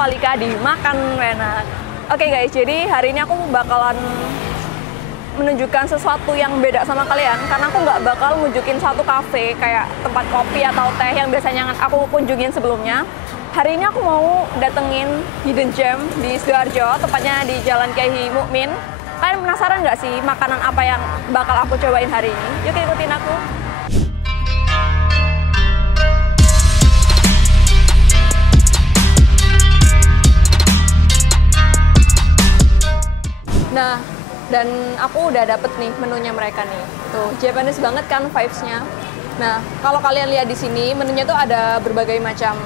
Valika di Makan Enak. Oke guys, jadi hari ini aku bakalan menunjukkan sesuatu yang beda sama kalian, karena aku nggak bakal nunjukin satu kafe kayak tempat kopi atau teh yang biasanya aku kunjungin sebelumnya. Hari ini aku mau datengin Hidden Gem di Sidoarjo, tepatnya di Jalan Kyai Mukmin. Kalian penasaran nggak sih makanan apa yang bakal aku cobain hari ini? Yuk ikutin aku. Nah, dan aku udah dapet nih menunya mereka nih. Tuh, Japanese banget kan vibes-nya. Nah, kalau kalian lihat di sini, menunya tuh ada berbagai macam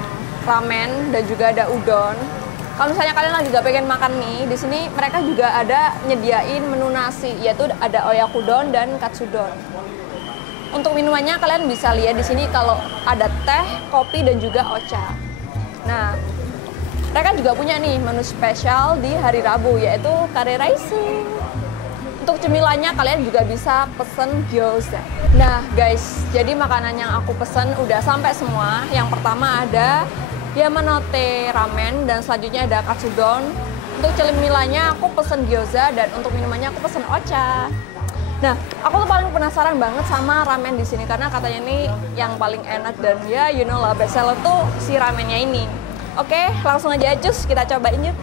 ramen dan juga ada udon. Kalau misalnya kalian lagi gak pengen makan mie, di sini mereka juga ada nyediain menu nasi, yaitu ada oyakodon dan katsudon. Untuk minumannya kalian bisa lihat di sini kalau ada teh, kopi dan juga ocha. Nah, mereka juga punya nih menu spesial di hari Rabu, yaitu kare rice. Untuk cemilannya kalian juga bisa pesen gyoza. Nah guys, jadi makanan yang aku pesen udah sampai semua. Yang pertama ada Yamanote ramen dan selanjutnya ada katsudon. Untuk cemilannya aku pesen gyoza dan untuk minumannya aku pesen ocha. Nah, aku tuh paling penasaran banget sama ramen di sini karena katanya ini yang paling enak dan ya you know lah, best seller tuh si ramennya ini. Oke, langsung aja cus, kita cobain yuk.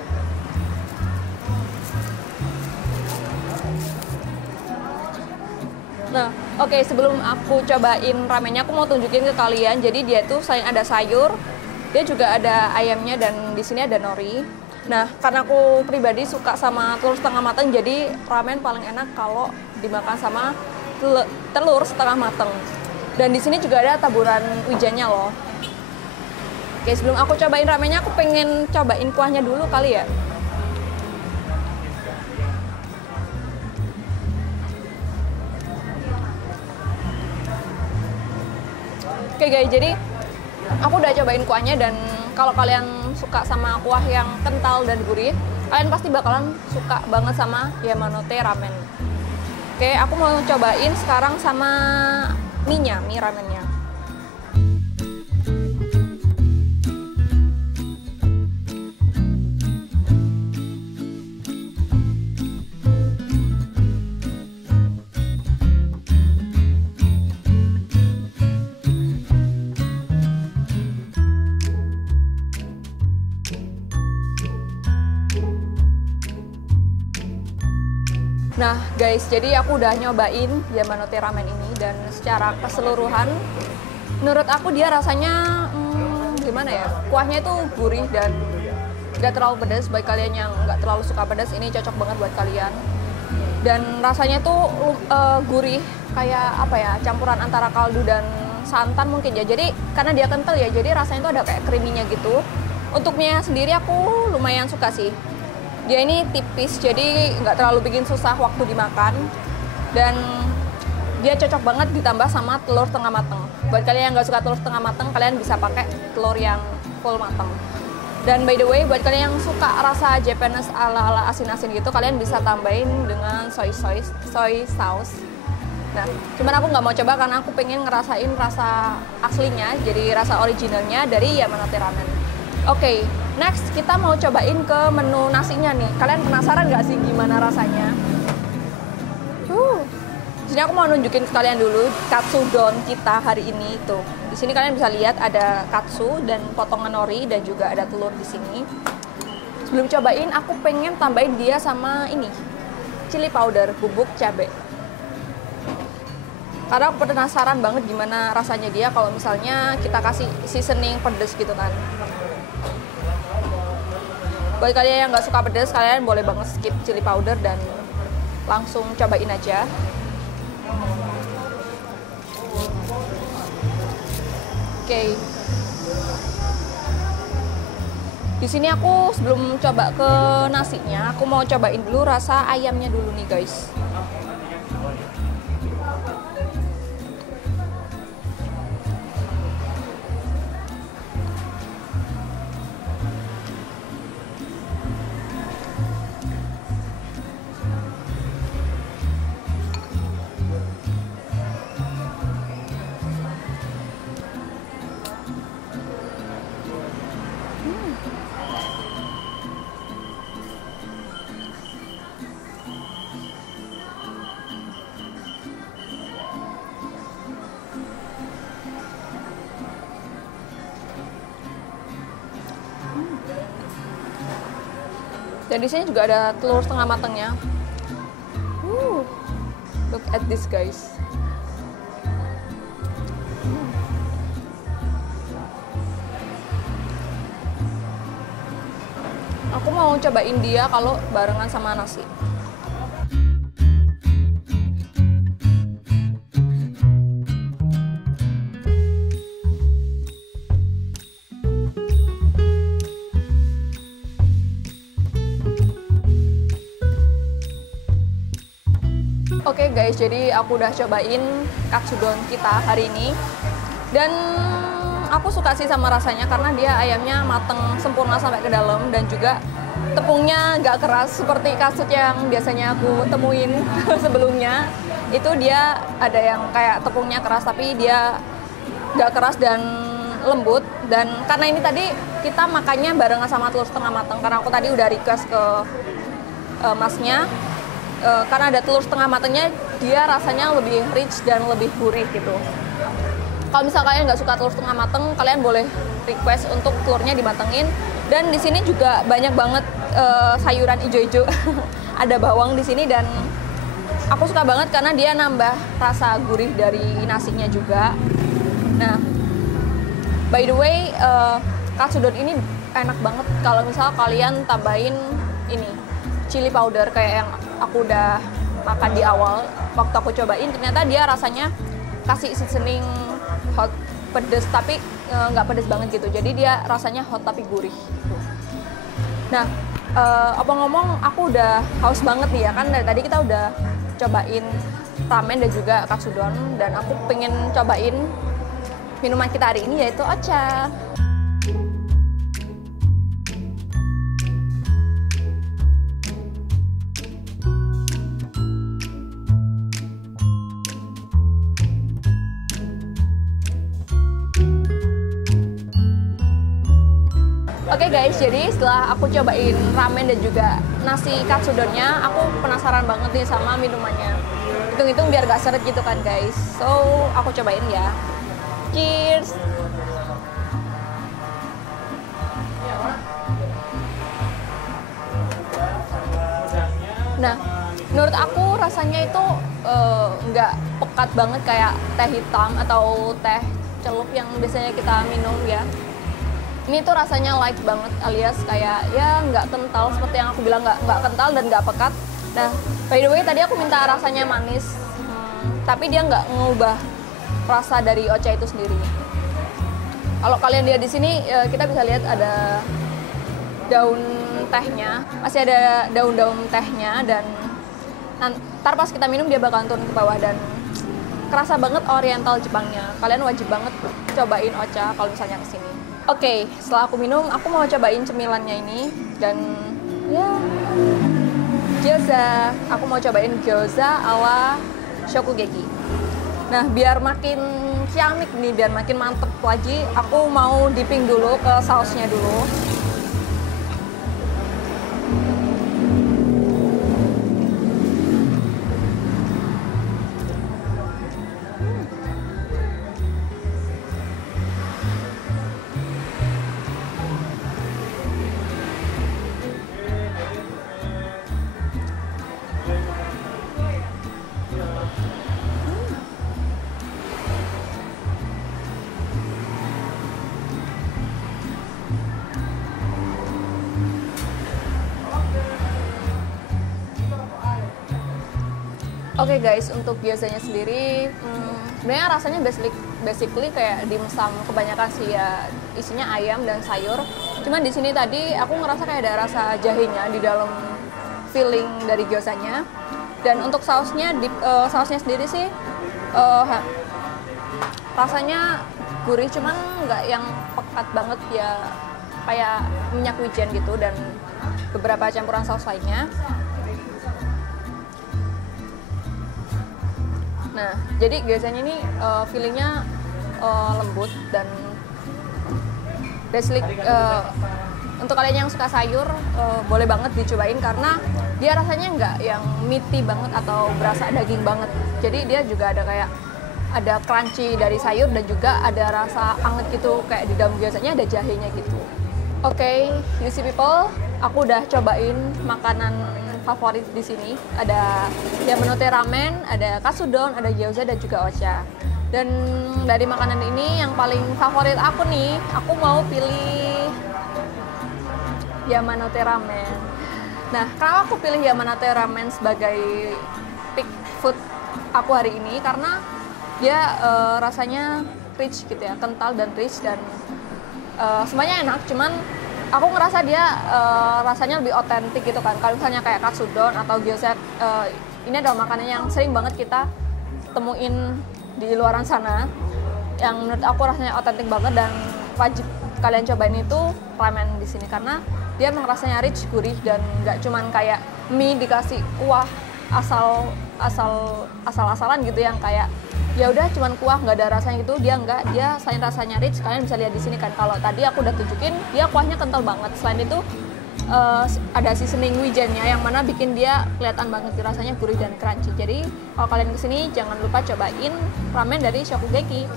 Nah, oke, sebelum aku cobain ramennya, aku mau tunjukin ke kalian. Jadi dia tuh selain ada sayur, dia juga ada ayamnya dan di sini ada nori. Nah, karena aku pribadi suka sama telur setengah matang, jadi ramen paling enak kalau dimakan sama telur setengah matang. Dan di sini juga ada taburan wijennya loh. Oke, sebelum aku cobain ramennya, aku pengen cobain kuahnya dulu kali ya. Oke guys, jadi aku udah cobain kuahnya dan kalau kalian suka sama kuah yang kental dan gurih, kalian pasti bakalan suka banget sama Yamanote ramen. Oke, aku mau cobain sekarang sama mie ramennya. Nah guys, jadi aku udah nyobain Yamanote ramen ini dan secara keseluruhan menurut aku dia rasanya gimana ya, kuahnya itu gurih dan gak terlalu pedas. Buat kalian yang gak terlalu suka pedas, ini cocok banget buat kalian. Dan rasanya tuh gurih, kayak apa ya, campuran antara kaldu dan santan mungkin ya. Jadi karena dia kental ya, jadi rasanya tuh ada kayak creamy-nya gitu. Untuk mie sendiri aku lumayan suka sih. Dia ini tipis, jadi nggak terlalu bikin susah waktu dimakan. Dan dia cocok banget ditambah sama telur setengah mateng. Buat kalian yang nggak suka telur setengah mateng, kalian bisa pakai telur yang full mateng. Dan by the way, buat kalian yang suka rasa Japanese ala-ala asin-asin gitu, kalian bisa tambahin dengan soy sauce. Nah, cuman aku nggak mau coba karena aku pengen ngerasain rasa aslinya, jadi rasa originalnya dari Yamanote ramen. Oke, next kita mau cobain ke menu nasinya nih. Kalian penasaran nggak sih gimana rasanya? Di sini aku mau nunjukin ke kalian dulu katsudon kita hari ini tuh. Di sini kalian bisa lihat ada katsu dan potongan nori dan juga ada telur di sini. Sebelum cobain, aku pengen tambahin dia sama ini, chili powder, bubuk cabai. Karena aku penasaran banget gimana rasanya dia kalau misalnya kita kasih seasoning pedas gitu kan. Buat kalian yang nggak suka pedas, kalian boleh banget skip chili powder dan langsung cobain aja. Oke. Di sini aku sebelum coba ke nasinya, aku mau cobain dulu rasa ayamnya dulu nih guys. Dan di sini juga ada telur setengah matangnya. Look at this guys. Aku mau cobain dia kalau barengan sama nasi. Oke guys, jadi aku udah cobain katsudon kita hari ini. Dan aku suka sih sama rasanya karena dia ayamnya mateng sempurna sampai ke dalam dan juga tepungnya nggak keras seperti katsud yang biasanya aku temuin sebelumnya. Itu dia ada yang kayak tepungnya keras tapi dia nggak keras dan lembut. Dan karena ini tadi kita makannya barengan sama telur setengah matang karena aku tadi udah request ke masnya. Karena ada telur setengah matangnya, dia rasanya lebih rich dan lebih gurih gitu. Kalau misal kalian nggak suka telur setengah matang, kalian boleh request untuk telurnya dimatengin. Dan di sini juga banyak banget sayuran ijo-ijo. Ada bawang di sini dan aku suka banget karena dia nambah rasa gurih dari nasinya juga. Nah, by the way, katsudon ini enak banget kalau misal kalian tambahin ini chili powder kayak yang aku udah makan di awal. Waktu aku cobain ternyata dia rasanya kasih seasoning hot pedes tapi nggak pedes banget gitu, jadi dia rasanya hot tapi gurih gitu. Nah, apa ngomong aku udah haus banget nih ya kan, dari tadi kita udah cobain ramen dan juga katsudon dan aku pengen cobain minuman kita hari ini yaitu ocha. Oke guys, jadi setelah aku cobain ramen dan juga nasi katsudonnya, aku penasaran banget nih sama minumannya. Hitung-hitung biar gak seret gitu kan guys. So, aku cobain ya. Cheers! Nah, menurut aku rasanya itu nggak pekat banget kayak teh hitam atau teh celup yang biasanya kita minum ya. Ini tuh rasanya light banget alias kayak ya nggak kental seperti yang aku bilang, nggak kental dan nggak pekat. Nah, by the way tadi aku minta rasanya manis, tapi dia nggak mengubah rasa dari ocha itu sendiri. Kalau kalian lihat di sini kita bisa lihat ada daun tehnya, masih ada daun-daun tehnya dan ntar pas kita minum dia bakal turun ke bawah dan kerasa banget oriental Jepangnya. Kalian wajib banget cobain ocha kalau misalnya kesini. Oke, setelah aku minum, aku mau cobain cemilannya ini dan ya gyoza. Aku mau cobain gyoza ala shokugeki. Nah, biar makin ciamik nih, biar makin mantep lagi, aku mau dipping dulu ke sausnya dulu. Oke guys, untuk gyozanya sendiri sebenarnya rasanya basically kayak dimsum kebanyakan sih ya, isinya ayam dan sayur. Cuman di sini tadi aku ngerasa kayak ada rasa jahenya di dalam filling dari gyozanya. Dan untuk sausnya sendiri sih rasanya gurih, cuman nggak yang pekat banget ya, kayak minyak wijen gitu dan beberapa campuran saus lainnya. Nah, jadi gyozanya ini feelingnya lembut dan basically untuk kalian yang suka sayur boleh banget dicobain karena dia rasanya nggak yang meaty banget atau berasa daging banget. Jadi dia juga ada kayak ada crunchy dari sayur dan juga ada rasa anget gitu, kayak di dalam gyozanya ada jahenya gitu. Oke, you see people, aku udah cobain makanan favorit di sini. Ada Yamanote Ramen, ada katsudon, ada gyoza dan juga ocha. Dan dari makanan ini yang paling favorit aku nih, aku mau pilih Yamanote Ramen. Nah, kenapa aku pilih Yamanote Ramen sebagai pick food aku hari ini? Karena dia rasanya rich gitu ya, kental dan rich, dan semuanya enak. Cuman aku ngerasa dia rasanya lebih otentik gitu kan. Kalau misalnya kayak katsudon atau gyoza, ini adalah makanan yang sering banget kita temuin di luaran sana, yang menurut aku rasanya otentik banget dan wajib kalian cobain itu ramen di sini, karena dia memang rasanya rich, gurih, dan nggak cuman kayak mie dikasih kuah asal-asalan gitu yang kayak ya udah cuman kuah nggak ada rasanya gitu. Dia nggak, dia selain rasanya rich, kalian bisa lihat di sini kan, kalau tadi aku udah tunjukin dia kuahnya kental banget. Selain itu ada seasoning wijennya yang mana bikin dia kelihatan banget rasanya gurih dan crunchy. Jadi kalau kalian kesini jangan lupa cobain ramen dari Shokugeki.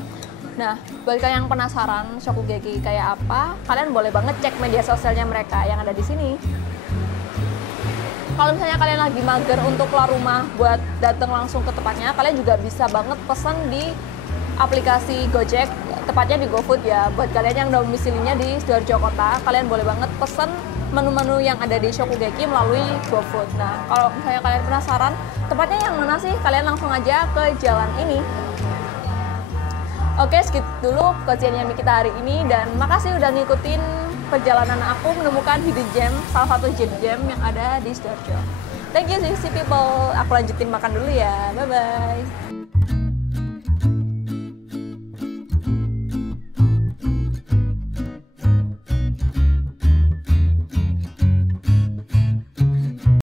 Nah, buat kalian yang penasaran Shokugeki kayak apa, kalian boleh banget cek media sosialnya mereka yang ada di sini. Kalau misalnya kalian lagi mager untuk keluar rumah buat datang langsung ke tempatnya, kalian juga bisa banget pesan di aplikasi Gojek, tepatnya di GoFood ya. Buat kalian yang domisilinya di Sidoarjo Kota, kalian boleh banget pesan menu-menu yang ada di Shokugeki melalui GoFood. Nah, kalau misalnya kalian penasaran tempatnya yang mana sih, kalian langsung aja ke jalan ini. Oke, segitu dulu kajian Yami kita hari ini, dan makasih udah ngikutin perjalanan aku menemukan hidden gem, salah satu gem yang ada di Sidoarjo. Thank you, see people. Aku lanjutin makan dulu ya. Bye-bye.